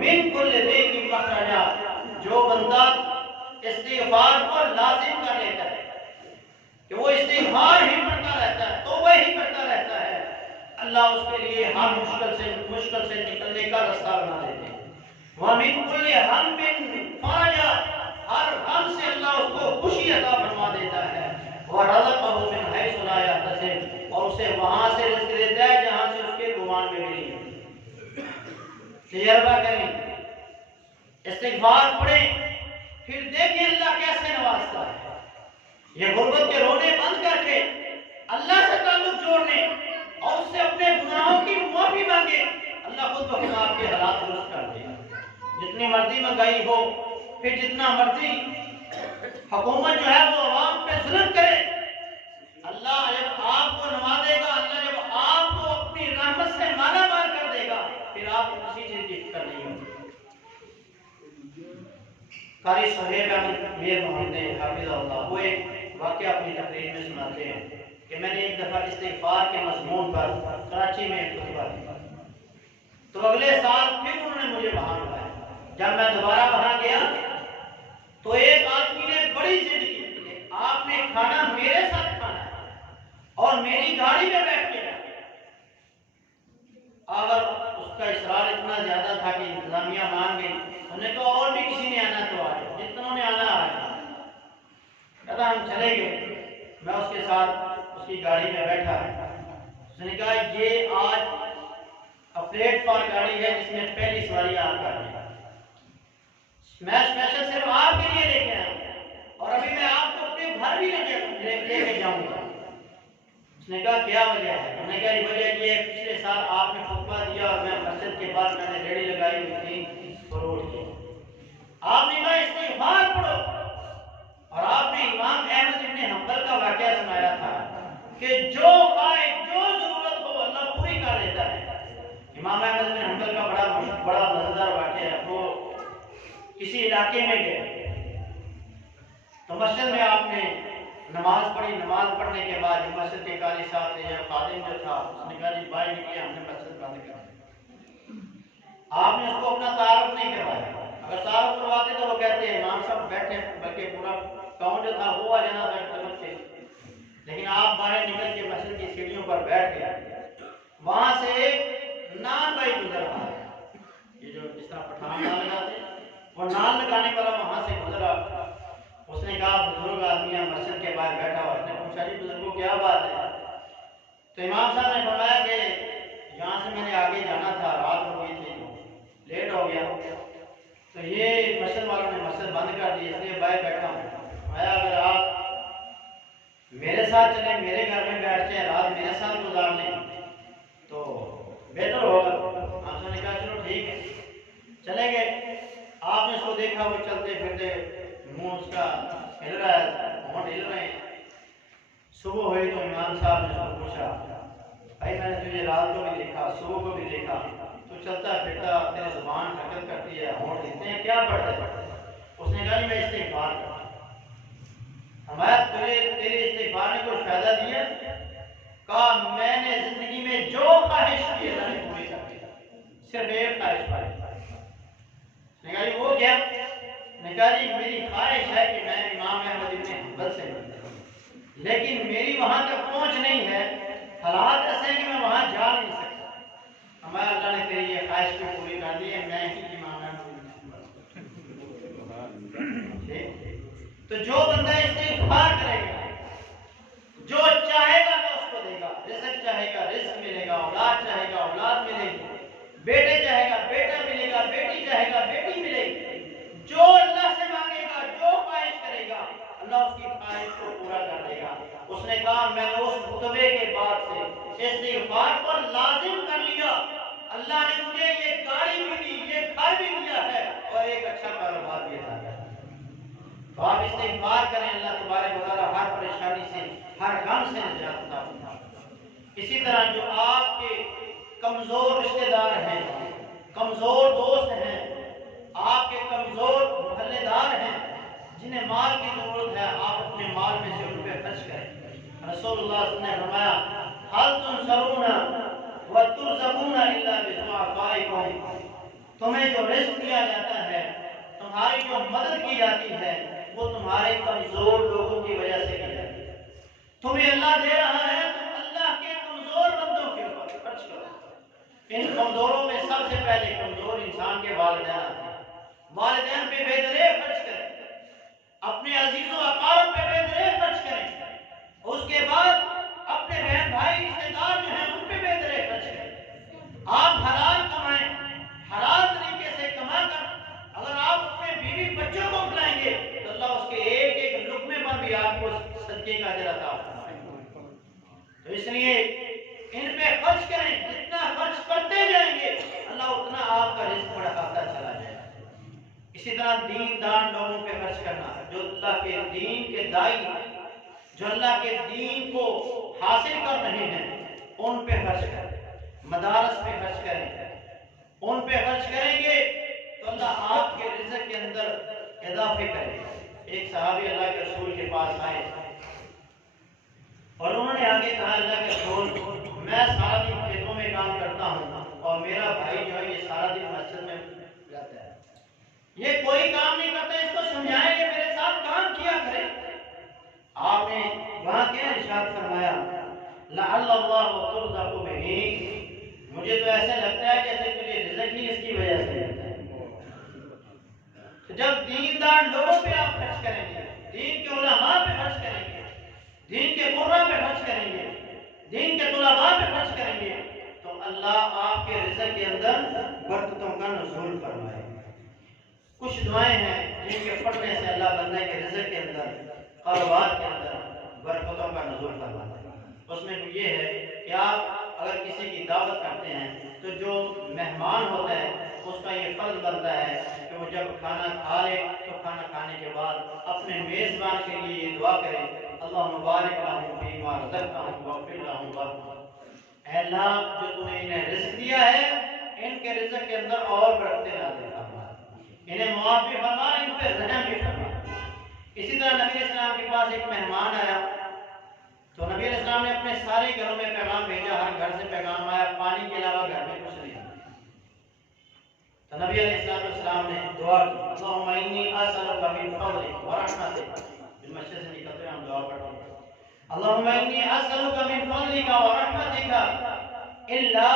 من کل ضیق مخرجا، جو بندہ استغفار کو لازم کر لیتا ہے کہ وہ استغفار ہی پڑھتا رہتا ہے، توبہ ہی کرتا رہتا ہے، اللہ اس کے لیے ہر مشکل سے نکلنے کا رستہ بنا دیتے ہیں۔ وَمِن كُلِّ هَمٍّ فَرَجًا، ہر غم سے اللہ اس کو خوشی عطا فرما دیتا ہے۔ وَرَزَقَهُ مِنْ حَيْثُ لَا يَحْتَسِبُ، اور اسے وہاں سے رزق دیتا ہے جہاں سے اس کے گمان میں بھی نہیں۔ تجربہ کریں، استغفار پڑھیں، پھر دیکھیں اللہ کیسے نوازتا ہے۔ یہ غربت کے رونے بند کر کے اللہ سے تعلق جوڑنے اور اس سے اپنے گناہوں کی معافی مانگے، اللہ خود بخود آپ کے حالات درست کر دے گا۔ جتنی مرضی مہنگائی ہو، پھر جتنا مرضی حکومت جو ہے وہ عوام پہ ظلم کرے، اللہ جب آپ کو نوازے گا، اللہ جب آپ کو اپنی رحمت سے مالا مال کر دے گا، پھر آپ کو کسی چیز کی فکر نہیں ہوگی۔ قاری صہیب احمد میر محمد حافظ اللہ وہ ایک واقعہ اپنی تقریر میں سناتے ہیں کہ میں نے ایک دفعہ استغفار کے مضمون پر کراچی میں ایک خطبہ دیا، تو اگلے سال پھر انہوں نے مجھے وہاں بلایا۔ جب میں دوبارہ وہاں گیا تو ایک آدمی نے بڑی ضد کی کہ آپ نے کھانا میرے ساتھ کھانا ہے اور میری گاڑی میں بیٹھ کے جانا۔ اگر اس کا اصرار اتنا زیادہ تھا کہ انتظامیہ مان گئی، انہوں نے کہا اور بھی کسی نے آنا تو آ جائے، جتنوں نے آنا آ جائے۔ کہتا ہم چلے گئے، میں اس کے ساتھ اس کی گاڑی میں بیٹھا، اس نے کہا یہ آج پلیٹ فار گاڑی ہے جس میں پہلی سواری آپ کا ہے، میں اسپیشل صرف آپ کے لیے لے کے آیا ہوں اور ابھی میں آپ کو اپنے گھر بھی لے کے جاؤں گا۔ اس نے کہا کیا وجہ ہے؟ انہوں نے کہا یہ وجہ یہ ہے پچھلے سال آپ نے خطبہ دیا اور میں مسجد کے بعد میں نے ریڑھی لگائی ہوئی تھی فروٹ کی، آپ نے کہا استغفار پڑھو، اور آپ نے امام احمد ابن حنبل کا واقعہ سنایا تھا کہ جو خواہش جو ضرورت ہو اللہ پوری کر دیتا ہے۔ امام احمد بن حنبل کا بڑا مزیدار واقعہ ہے، وہ کسی علاقے میں گئے تو مسجد میں آپ نے نماز پڑھی، نماز پڑھنے کے بعد مسجد کے قاری صاحب تھے یا خادم جو تھا، اس نے کہا جی باہر نکلے، ہم نے مسجد بند کر دی۔ آپ نے اس کو اپنا تعارف نہیں کروایا، اگر تعارف کرواتے تو وہ کہتے ہیں امام صاحب بیٹھے، بلکہ پورا گاؤں جو تھا وہ آ جانا تھا خدمت کے، لیکن آپ باہر نکل کے مسجد کی سیڑھیوں پر بیٹھ گئے۔ وہاں سے ایک نان بھائی گزر رہا ہے، یہ جو جس طرح پٹھان نان لگاتے ہیں، وہ نان لگانے والا وہاں سے گزرا۔ اس نے کہا بزرگ آدمی ہے مسجد کے باہر بیٹھا ہوا، اس نے پوچھا جی بزرگوں کیا بات ہے؟ تو امام صاحب نے فرمایا کہ یہاں سے میں نے آگے جانا تھا، رات ہو گئی تھی، لیٹ ہو گیا، تو یہ مسجد والوں نے مسجد بند کر دی، اس لیے باہر بیٹھا ہوں۔ فرمایا اگر آپ میرے ساتھ چلیں، میرے گھر میں بیٹھ جائیں، رات میرے ساتھ گزار لیں تو بہتر ہوگا۔ آپ نے کہا چلو ٹھیک ہے، چلے گئے۔ آپ نے اس کو دیکھا وہ چلتے پھرتے، منہ اس کا ہل رہا ہے، ہونٹ ہل رہے ہیں۔ صبح ہوئی تو امام صاحب نے اس کو پوچھا بھائی میں نے تجھے رات کو بھی دیکھا، صبح کو بھی دیکھا، تو چلتا پھرتا تیری زبان حرکت کرتی ہے، ہونٹ ہلتے ہیں، کیا پڑھتے پڑھتے؟ اس نے کہا میں استغفار کرتا ہوں۔ ہمارا تیرے استغفار نے کوئی فائدہ دیا؟ کہا میں نے زندگی میں جو خواہش کی اللہ نے پوری کر دی، صرف ایک خواہش پائی۔ نے کہا جی وہ کیا؟ نے کہا جی میری خواہش ہے کہ میں امام احمد بن حنبل سے ملتا ہوں، لیکن میری وہاں تک پہنچ نہیں ہے، حالات ایسے ہیں کہ میں وہاں جا نہیں سکتا۔ ہمارا اللہ نے تیری یہ خواہش کو پوری کر دی ہے، میں ہی امام احمد بن حنبل۔ تو جو بندہ استغفار کرے گا، جو چاہے گا اللہ اس کو دے گا، رزق چاہے گا رزق ملے گا، اولاد چاہے گا اولاد ملے گی، بیٹے چاہے گا بیٹا ملے گا، بیٹی چاہے گا بیٹی ملے گی۔ جو اللہ سے مانگے گا، جو خواہش کرے گا، اللہ اس کی خواہش کو پورا کر دے گا۔ اس نے کہا میں نے اس خطبے کے بعد سے استغفار پر لازم کر لیا، اللہ نے مجھے یہ گاڑی بھی دی، یہ گھر بھی دیا ہے اور ایک اچھا کاروبار بھی عطا کیا۔ تو آپ استغفار کریں، اللہ تبارک و تعالیٰ ہر پریشانی سے ہر غم سے نجات عطا فرمائے۔ اسی طرح جو آپ کے کمزور رشتہ دار ہیں، کمزور دوست ہیں، آپ کے کمزور محلے دار ہیں، جنہیں مال کی ضرورت ہے، آپ اپنے مال میں سے ان پہ خرچ کریں۔ رسول اللہ صلی اللہ علیہ وسلم نے فرمایا هل تنصرون وترزقون الا بضعفائكم، تمہیں جو رزق دیا جاتا ہے، تمہاری جو مدد کی جاتی ہے، وہ تمہارے کمزور لوگوں کی وجہ سے کی جاتی ہے۔ تمہیں اللہ دے رہا ہے، تم اللہ کے کمزور بندوں کے اوپر خرچ کرو۔ ان کمزوروں میں سب سے پہلے کمزور انسان کے والدین آتے ہیں۔ والدین پہ بے دریغ خرچ کریں، اپنے عزیز و اقارب پہ بے دریغ خرچ کریں، اس کے بعد اپنے بہن بھائی رشتے دار جو ہیں ان پہ بے دریغ خرچ کریں۔ آپ حلال کمائیں، حلال طریقے سے کما کر اگر آپ اپنے بیوی بچوں کو کھلائیں گے تو اللہ اس کے ایک ایک لقمے پر بھی آپ کو صدقے کا اجر عطا فرمائے گا۔ تو اس لیے ان پہ خرچ کریں، جتنا خرچ کرتے جائیں گے اللہ اتنا آپ کا رزق بڑھاتا چلا جائے گا۔ اسی طرح دین دان لوگوں پہ خرچ کرنا، جو اللہ کے دین کے دائی ہیں، جو اللہ کے دین کو حاصل کر رہے ہیں، ان پہ خرچ کریں، مدارس پہ خرچ کریں، ان پہ خرچ کریں گے تو اللہ آپ کے رزق کے اندر اضافے کرے گا۔ ایک صحابی اللہ کے رسول کے پاس آئے اور انہوں نے آگے کہا، اللہ کے رسول میں سارا دن کھیتوں میں کام کرتا ہوں اور میرا بھائی جو ہے یہ سارا دن مسجد میں جاتا ہے، یہ کوئی کام نہیں کرتا، اس کو سمجھائیں کہ میرے ساتھ کام کیا کرے۔ آپ نے وہاں کیا ارشاد فرمایا، لعل اللہ ترزق بہ، مجھے تو ایسا لگتا ہے جیسے تجھے رزق ہی اس کی وجہ سے ملتا ہے۔ تو جب دیندار لوگوں پہ آپ خرچ کریں گے، دین کے علماء پہ خرچ کریں گے، دین کے قرآن پہ خرچ کریں گے، دین کے طلباء پہ خرچ کریں گے، تو اللہ آپ کے رزق کے اندر برکتوں کا نزول فرمائے گا۔ کچھ دعائیں ہیں جن کے پڑھنے سے اللہ بندے کے رزق کے اندر، کاروبار کے اندر برکتوں کا نزول فرماتا ہے۔ اس میں یہ ہے کہ آپ اگر کسی کی دعوت کرتے ہیں تو جو مہمان ہوتا ہے اس کا یہ فرض بنتا ہے کہ وہ جب کھانا کھا لے تو کھانا کھانے کے بعد اپنے میزبان کے لیے یہ دعا کرے، اللہم بارک لہم فیما رزقتہم واغفر لہم وارحمہم۔ اے اللہ جو تو نے انہیں رزق دیا ہے، ان کے رزق کے اندر اور برکتیں نازل فرما، انہیں معاف بھی فرما، ان پہ رحم بھی فرما۔ اسی طرح نبی علیہ السلام کے پاس ایک مہمان آیا تو نبی علیہ السلام نے اپنے سارے گھروں میں پیغام بھیجا، ہر گھر سے پیغام آیا، پانی کے علاوہ گھر میں کچھ نہیں۔ تو نبی علیہ السلام نے دعا کی، اللہم انی اسألک من فضلک ورحمتک، جو مسجد سے نکلتے ہیں ہم دعا پڑھتے ہیں، اللہم انی اسألک من فضلک ورحمتک الا